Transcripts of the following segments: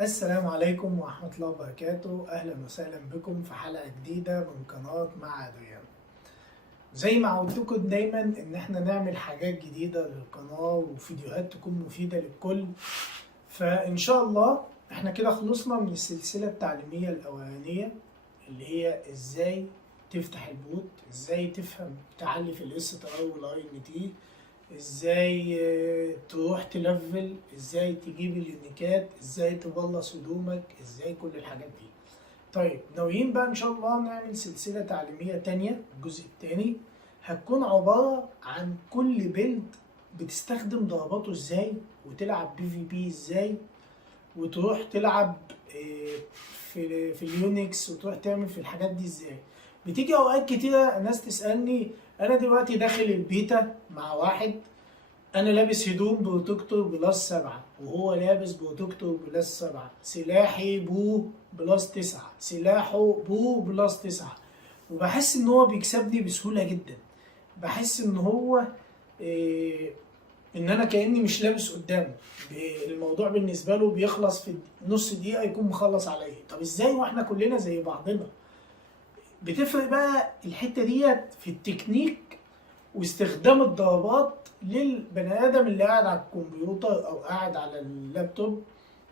السلام عليكم ورحمة الله وبركاته. أهلا وسهلا بكم في حلقة جديدة من قناة مع أدريان. زي ما عودتكم دايما إن احنا نعمل حاجات جديدة للقناة وفيديوهات تكون مفيدة للكل. فإن شاء الله احنا كده خلصنا من السلسلة التعليمية الأولانية اللي هي إزاي تفتح البوت، إزاي تفهم تعلي في الاس تي اي والاي ان تي، ازاي تروح تلفل، ازاي تجيب اليونيكات، ازاي تبلص هدومك، ازاي كل الحاجات دي. طيب ناويين بقى ان شاء الله نعمل سلسلة تعليمية تانية، الجزء التاني هتكون عبارة عن كل بيلد بتستخدم ضرباته ازاي، وتلعب بي في بي ازاي، وتروح تلعب في اليونكس، وتروح تعمل في الحاجات دي ازاي. بتيجي اوقات كتيرة ناس تسألني انا دلوقتي داخل البيتا مع واحد، انا لابس هدوم بروتكتور بلس 7، وهو لابس بروتكتور بلس 7، سلاحي بو بلس 9، سلاحه بو بلس 9، وبحس ان هو بيكسبني بسهولة جدا. بحس ان هو ان انا كاني مش لابس قدامه. الموضوع بالنسبه له بيخلص في نص دقيقه يكون مخلص عليا. طب ازاي واحنا كلنا زي بعضنا؟ بتفرق بقى الحته ديت في التكنيك واستخدام الضربات للبني ادم اللي قاعد على الكمبيوتر او قاعد على اللابتوب.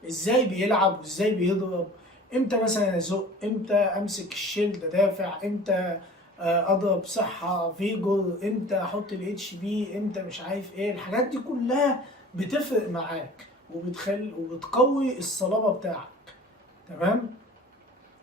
ازاي بيلعب وازاي بيضرب، امتى مثلا ازق، امتى امسك الشيلد ادافع، امتى اضرب صحة فيجور، امتى احط الاتش بي، امتى مش عارف ايه. الحاجات دي كلها بتفرق معاك وبتقوي الصلابة بتاعك. تمام.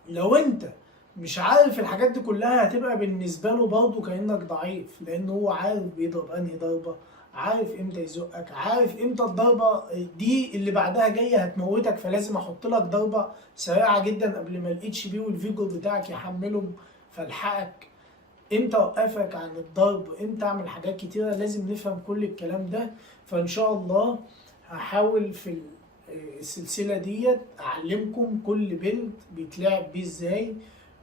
لو انت مش عارف الحاجات دي كلها هتبقى بالنسبة له برضه كأنك ضعيف، لان هو عارف بيضرب انهي ضربة، عارف امتى يزقك، عارف امتى الضربة دي اللي بعدها جاية هتموتك، فلازم احط لك ضربة سريعة جدا قبل ما الاتش بي والفيجور بتاعك يحملهم فالحقك، امتى اوقفك عن الضرب، امتى اعمل حاجات كتيرة. لازم نفهم كل الكلام ده. فان شاء الله هحاول في السلسلة ديت اعلمكم كل بيلد بيتلعب بيه ازاي،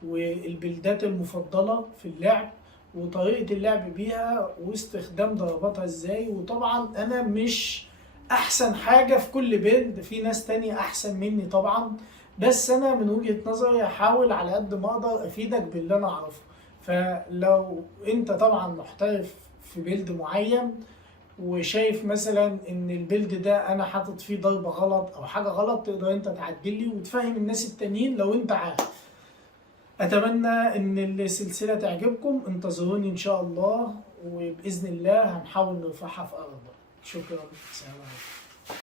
والبيلدات المفضلة في اللعب، وطريقة اللعب بيها، واستخدام ضرباتها ازاي. وطبعا انا مش احسن حاجة في كل بيلد، في ناس تانية احسن مني طبعا، بس انا من وجهة نظري هحاول على قد ما اقدر افيدك باللي انا اعرفه. فلو انت طبعا محترف في بيلد معين وشايف مثلا ان البيلد ده انا حاطط فيه ضربة غلط او حاجة غلط، تقدر انت تعدل لي وتفهم الناس التانيين لو انت عارف. اتمنى ان السلسلة تعجبكم، انتظروني ان شاء الله، وباذن الله هنحاول نرفعها في ارض. شكرا، سلام عليكم.